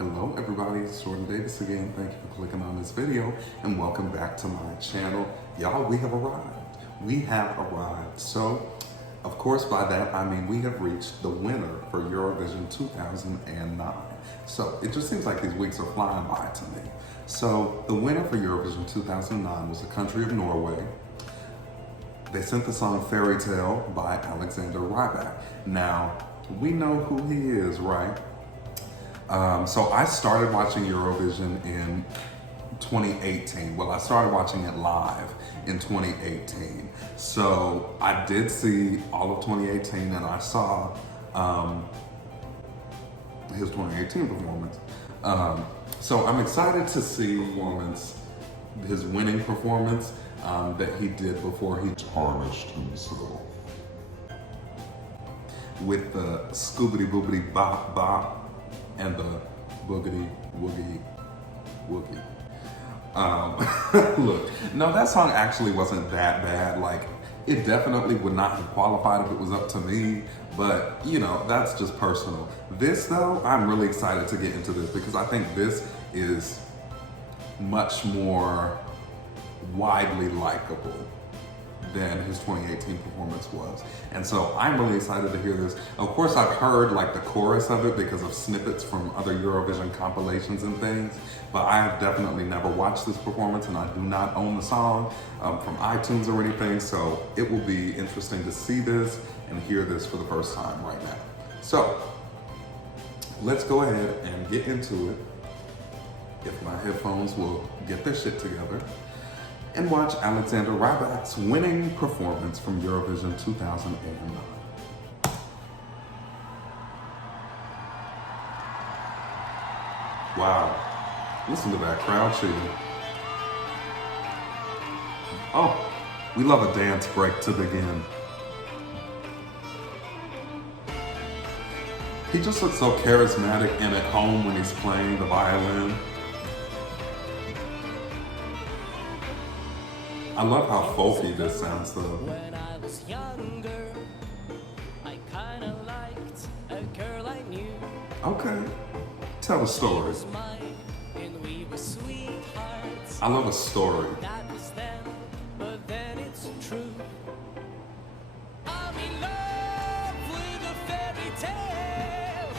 Hello everybody, it's Jordan Davis again. Thank you for clicking on this video and welcome back to my channel. Y'all, we have arrived. We have arrived. So, of course, by that I mean we have reached the winner for Eurovision 2009. So, it just seems like these weeks are flying by to me. So, the winner for Eurovision 2009 was the country of Norway. They sent the song Fairytale by Alexander Rybak. Now, we know who he is, right? So I started watching Eurovision in 2018. Well, I started watching it live in 2018. So I did see all of 2018 and I saw his 2018 performance. So I'm excited to see his winning performance that he did before he tarnished himself with the scoobity boobity bop bop and the boogity woogie woogie. Look, no, that song actually wasn't that bad. Like, it definitely would not have qualified if it was up to me, but you know, that's just personal. This though, I'm really excited to get into this because I think this is much more widely likable than his 2018 performance was. And so I'm really excited to hear this. Of course, I've heard like the chorus of it because of snippets from other Eurovision compilations and things, but I have definitely never watched this performance and I do not own the song from iTunes or anything. So it will be interesting to see this and hear this for the first time right now. So let's go ahead and get into it. If my headphones will get their shit together, and watch Alexander Rybak's winning performance from Eurovision 2009. Wow, listen to that crowd cheer. Oh, we love a dance break to begin. He just looks so charismatic and at home when he's playing the violin. I love how folky this sounds though. When I was younger, I kinda liked a girl I knew. Okay, tell a story. She was mine, and we were sweethearts. I love a story. That was then, but then it's true. I'm in love with a fairy tale,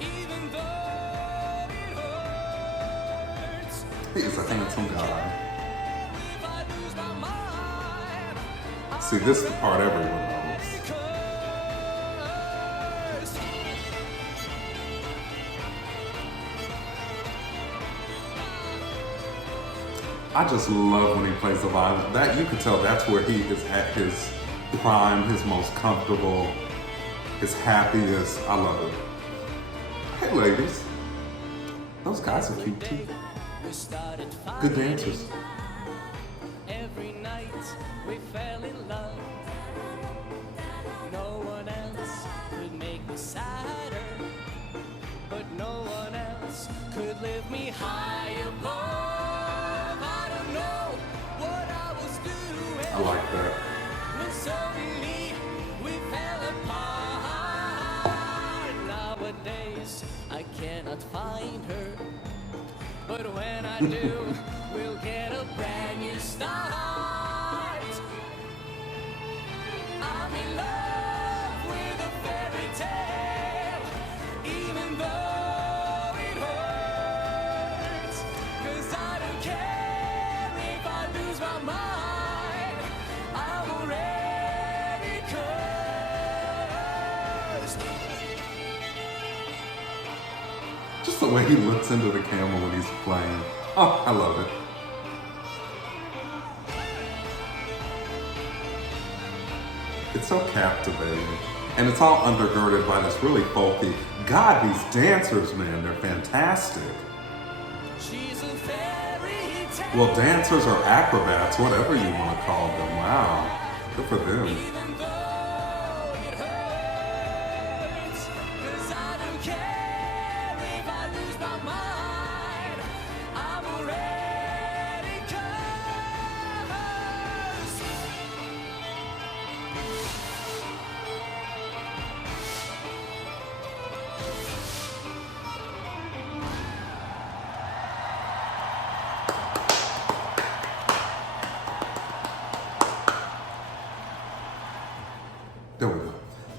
even though it hurts. He is a handsome guy. See, this is the part everyone knows. I just love when he plays the violin. That you can tell that's where he is at his prime, his most comfortable, his happiest. I love it. Hey ladies, those guys are cute too. Good dancers. Every night we fell in love. No one else could make me sadder, but no one else could lift me high above. I don't know what I was doing. I like that. When suddenly we fell apart. Nowadays I cannot find her, but when I do, we'll get a brand new start. I'm in love with a fairy tale, even though it hurts. 'Cause I don't care if I lose my mind, I'm already cursed. Just the way he looks into the camera when he's playing. Oh, I love it. It's so captivating. And it's all undergirded by this really folky. God, these dancers, man, they're fantastic. She's a fairy tale. Well, dancers or acrobats, whatever you want to call them. Wow, good for them. Even though it hurts, 'cause I don't care if I lose my mind, I'm already cursed.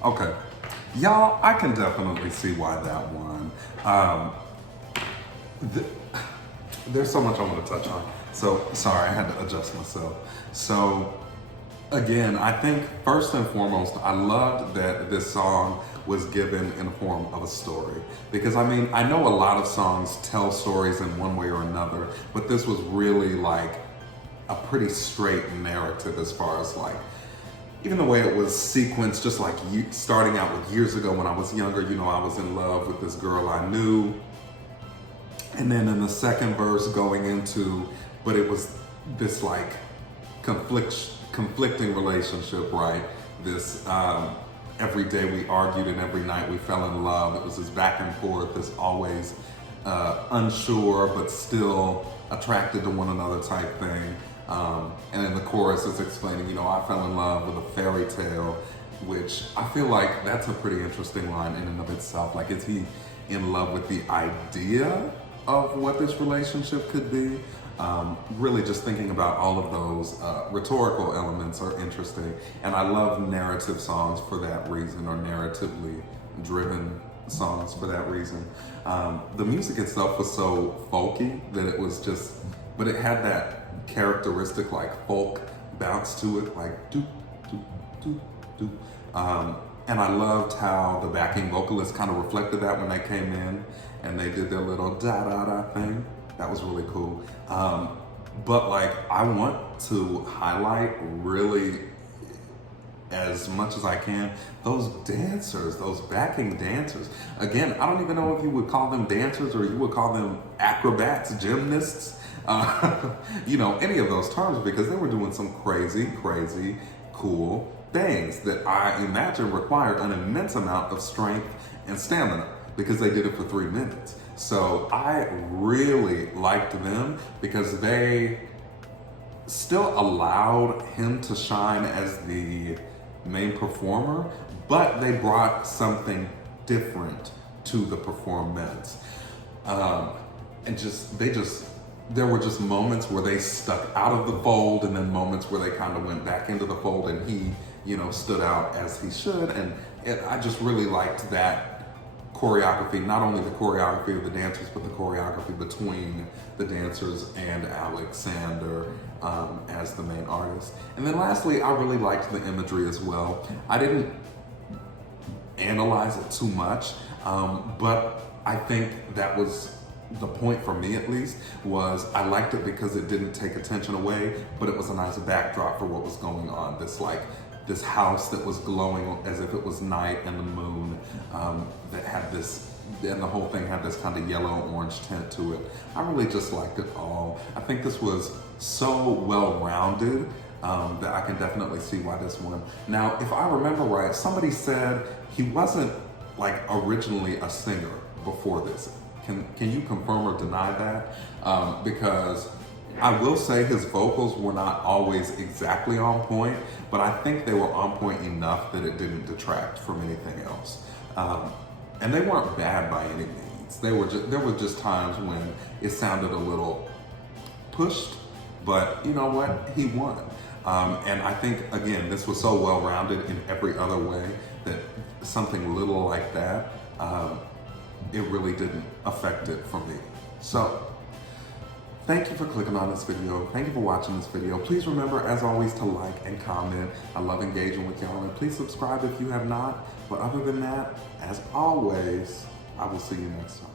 Okay. Y'all, I can definitely see why that won. There's so much I want to touch on. So, sorry, I had to adjust myself. So, again, I think first and foremost, I loved that this song was given in the form of a story. Because I mean, I know a lot of songs tell stories in one way or another, but this was really like a pretty straight narrative as far as like, even the way it was sequenced, just like starting out with years ago when I was younger, you know, I was in love with this girl I knew. And then in the second verse going into, but it was this like conflicting relationship, right? This, every day we argued and every night we fell in love. It was this back and forth, this always unsure but still attracted to one another type thing. And in the chorus it's explaining, you know, I fell in love with a fairy tale, which I feel like that's a pretty interesting line in and of itself. Like, is he in love with the idea of what this relationship could be? Really just thinking about all of those rhetorical elements are interesting. And I love narrative songs for that reason, or narratively driven songs for that reason. The music itself was so folky that it was just, but it had that characteristic like folk bounce to it, like do, do, do, do. And I loved how the backing vocalists kind of reflected that when they came in and they did their little da-da-da thing. That was really cool. But like, I want to highlight really as much as I can those dancers, those backing dancers. Again, I don't even know if you would call them dancers or you would call them acrobats, gymnasts, you know, any of those terms, because they were doing some crazy, crazy, cool things that I imagine required an immense amount of strength and stamina, because they did it for 3 minutes. So I really liked them because they still allowed him to shine as the main performer, but they brought something different to the performance. And there were just moments where they stuck out of the fold, and then moments where they kind of went back into the fold and he, you know, stood out as he should. And I just really liked that choreography, not only the choreography of the dancers, but the choreography between the dancers and Alexander as the main artist. And then lastly, I really liked the imagery as well. I didn't analyze it too much, but I think that was the point for me, at least, was I liked it because it didn't take attention away, but it was a nice backdrop for what was going on. This house that was glowing as if it was night, and the moon that had this, and the whole thing had this kind of yellow-orange tint to it. I really just liked it all. I think this was so well-rounded that I can definitely see why this won. Now, if I remember right, somebody said he wasn't like originally a singer before this. Can you confirm or deny that? Because I will say his vocals were not always exactly on point, but I think they were on point enough that it didn't detract from anything else. And they weren't bad by any means. There were just times when it sounded a little pushed, but you know what? He won. And I think, again, this was so well-rounded in every other way that something little like that, it really didn't affect it for me. So, thank you for clicking on this video. Thank you for watching this video. Please remember, as always, to like and comment. I love engaging with y'all, and please subscribe if you have not. But other than that, as always, I will see you next time.